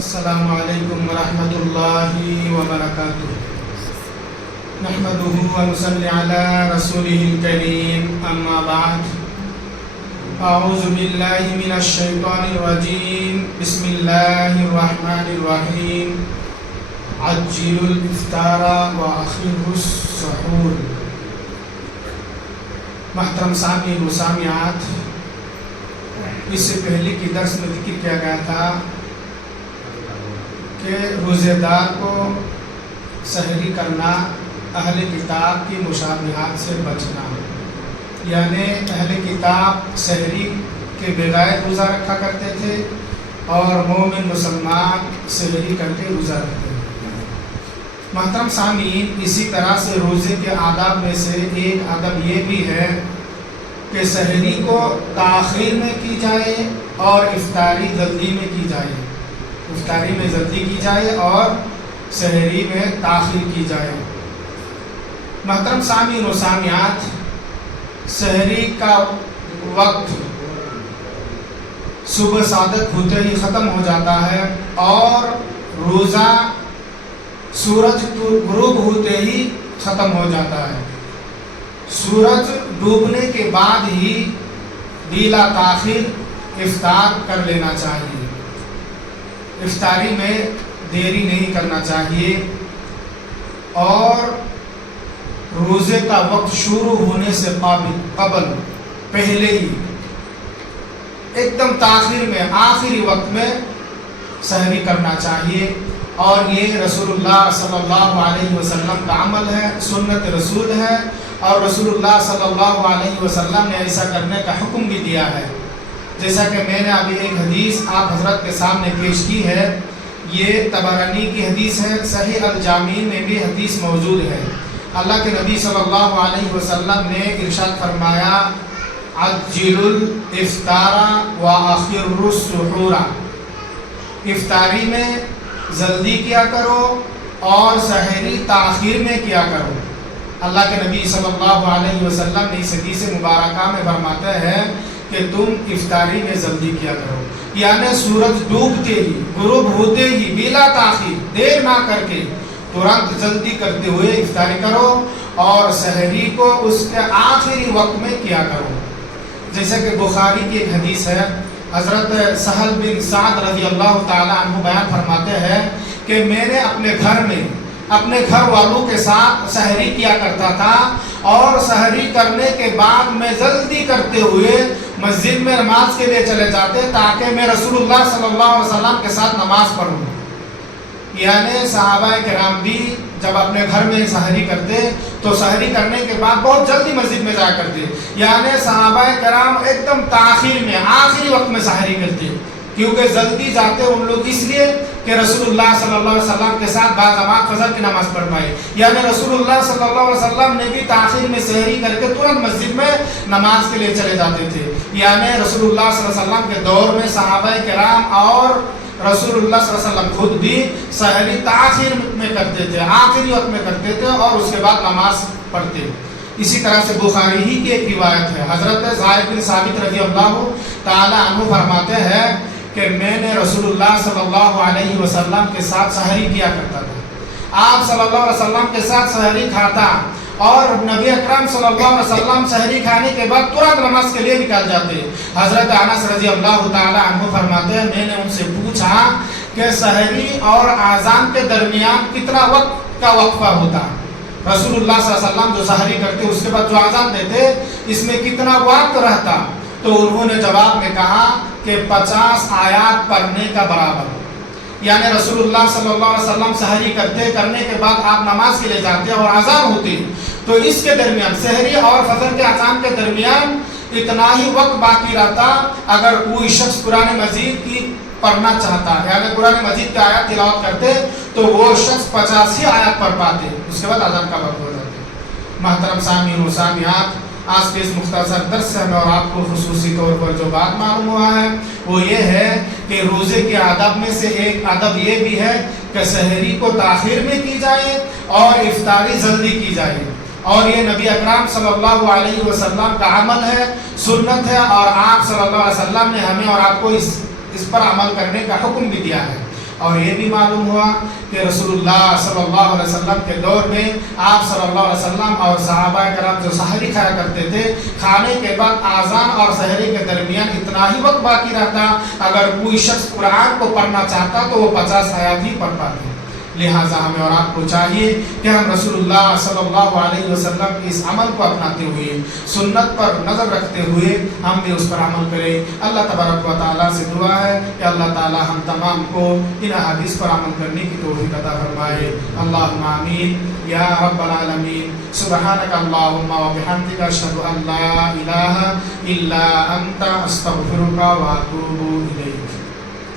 السلام علیکم ورحمۃ اللہ وبرکاتہ نحمده ونصلي على رسوله الكريم اما بعد اعوذ باللہ من الشیطان الرجیم بسم اللہ الرحمن الرحیم عجلوا الافطار واخروا السحور۔ محترم سامعین و سامعات، اس سے پہلے کی درس میں ذکر کیا گیا تھا کہ روزے دار کو سحری کرنا اہل کتاب کی مشابہات سے بچنا، یعنی اہل کتاب سحری کے بغیر روزہ رکھا کرتے تھے اور مومن مسلمان سحری کر کے روزہ رکھتے تھے۔ محترم سامعین، اسی طرح سے روزے کے آداب میں سے ایک آداب یہ بھی ہے کہ سحری کو تاخیر میں کی جائے اور افطاری جلدی میں کی جائے، افطاری میں جلدی کی جائے اور سحری میں تاخیر کی جائے۔ محترم سامعین و سامعات، سحری کا وقت صبح صادق ہوتے ہی ختم ہو جاتا ہے اور روزہ سورج غروب ہوتے ہی ختم ہو جاتا ہے۔ سورج ڈوبنے کے بعد ہی بلا تاخیر افطار کر لینا چاہیے، افطاری میں دیری نہیں کرنا چاہیے اور روزے کا وقت شروع ہونے سے قبل پہلے ہی ایک دم تاخیر میں آخری وقت میں سحری کرنا چاہیے، اور یہ رسول اللہ صلی اللہ علیہ وسلم کا عمل ہے، سنت رسول ہے، اور رسول اللہ صلی اللہ علیہ وسلم نے ایسا کرنے کا حکم بھی دیا ہے۔ جیسا کہ میں نے ابھی ایک حدیث آپ حضرت کے سامنے پیش کی ہے، یہ طبرانی کی حدیث ہے، صحیح الجامع میں بھی حدیث موجود ہے۔ اللہ کے نبی صلی اللہ علیہ وسلم نے ارشاد فرمایا، عجلوا الافطار واخروا السحور، افطاری میں جلدی کیا کرو اور سحری تاخیر میں کیا کرو۔ اللہ کے نبی صلی اللہ علیہ وسلم نے اس حدیث مبارکہ میں فرماتے ہیں کہ تم افطاری میں جلدی کیا کرو، یعنی سورج ڈوبتے ہی غروب ہوتے ہی بلا تاخیر دیر نہ کر کے ترنت جلدی کرتے ہوئے افطاری کرو اور سحری کو اس کے آخری وقت میں کیا کرو۔ جیسے کہ بخاری کی ایک حدیث ہے، حضرت سہل بن سعد رضی اللہ تعالی عنہ بیان فرماتے ہیں کہ میں نے اپنے گھر والوں کے ساتھ سحری کیا کرتا تھا، اور سحری کرنے کے بعد میں جلدی کرتے ہوئے مسجد میں نماز کے لیے چلے جاتے تاکہ میں رسول اللہ صلی اللہ علیہ وسلم کے ساتھ نماز پڑھوں۔ یعنی صحابہ کرام بھی جب اپنے گھر میں سحری کرتے تو سحری کرنے کے بعد بہت جلدی مسجد میں جایا کرتے، یعنی صحابہ کرام ایک دم تاخیر میں آخری وقت میں سحری کرتے، کیونکہ جلدی جاتے ان لوگ اس لیے کہ رسول اللہ صلی اللہ علیہ وسلم کے ساتھ باجماعت فجر کی نماز پڑھ پائے، یعنی رسول اللہ صلی اللہ علیہ وسلم نے بھی تاخیر میں سحری کر کے ترنت مسجد میں نماز کے لیے چلے جاتے تھے۔ یعنی رسول اللہ صلی اللہ علیہ وسلم کے دور میں صحابہ کرام اور رسول اللہ صلی اللہ علیہ وسلم خود بھی سحری تاخیر میں کرتے تھے، آخری وقت میں کرتے تھے اور اس کے بعد نماز پڑھتے۔ اسی طرح سے بخاری ہی کی ایک روایت ہے، حضرت زید بن ثابت رضی اللہ تعالی عنہ فرماتے ہیں کہ میں نے رسول اللہ صلی اللہ علیہ وسلم کے ساتھ سحری کیا کرتا تھا، آپ صلی اللہ علیہ وسلم کے ساتھ سحری کھاتا، اور نبی اکرم صلی اللہ علیہ وسلم سحری کھانے کے بعد ترنت نماز کے لیے نکال جاتے۔ حضرت انس رضی اللہ تعالی عنہ فرماتے ہیں میں نے ان سے پوچھا کہ سحری اور اذان کے درمیان کتنا وقت کا وقفہ ہوتا، رسول اللہ صلی اللہ علیہ وسلم جو سحری کرتے اس کے بعد جو اذان دیتے اس میں کتنا وقت رہتا؟ تو انہوں نے جواب میں کہا کہ 50 آیات پڑھنے کا برابر، یعنی رسول اللہ صلی اللہ علیہ وسلم سحری کرنے کے بعد آپ نماز کے لیے جاتے اور اذان ہوتی، تو اس کے درمیان سحری اور فجر کے اذان کے درمیان اتنا ہی وقت باقی رہتا۔ اگر کوئی شخص قرآن مجید کی پڑھنا چاہتا، یعنی قرآن مجید کی آیات تلاوت کرتے تو وہ شخص 50 ہی آیات پڑھ پاتے، اس کے بعد اذان کا وقت ہو جاتا۔ محترم سامعین و سامعات، آج کے اس مختصر درس سے ہمیں اور آپ کو خصوصی طور پر جو بات معلوم ہوا ہے وہ یہ ہے کہ روزے کے آداب میں سے ایک آداب یہ بھی ہے کہ سحری کو تاخیر میں کی جائے اور افطاری جلدی کی جائے، اور یہ نبی اکرم صلی اللہ علیہ وسلم کا عمل ہے، سنت ہے، اور آپ صلی اللہ علیہ وسلم نے ہمیں اور آپ کو اس پر عمل کرنے کا حکم بھی دیا ہے۔ اور یہ بھی معلوم ہوا کہ رسول اللہ صلی اللہ علیہ وسلم کے دور میں آپ صلی اللہ علیہ وسلم اور صحابہ کرام جو سحری کھایا کرتے تھے، کھانے کے بعد آذان اور سحری کے درمیان اتنا ہی وقت باقی رہتا، اگر کوئی شخص قرآن کو پڑھنا چاہتا تو وہ 50 آیات ہی پڑھ پاتے۔ لہٰذا ہمیں اور آپ کو چاہیے کہ ہم رسول اللہ صلی اللہ علیہ وسلم کے اس عمل کو اپناتے ہوئے، سنت پر نظر رکھتے ہوئے ہم بھی اس پر عمل کریں۔ اللہ تبارک و تعالیٰ سے دعا ہے کہ اللہ تعالیٰ ہم تمام کو ان احادیث پر عمل کرنے کی توفیق عطا فرمائے۔ اللہم آمین یا رب العالمین۔ سبحانک اللہم و بحمدک، اشہد ان لا الہ الا انت، استغفرک و اتوب الیک۔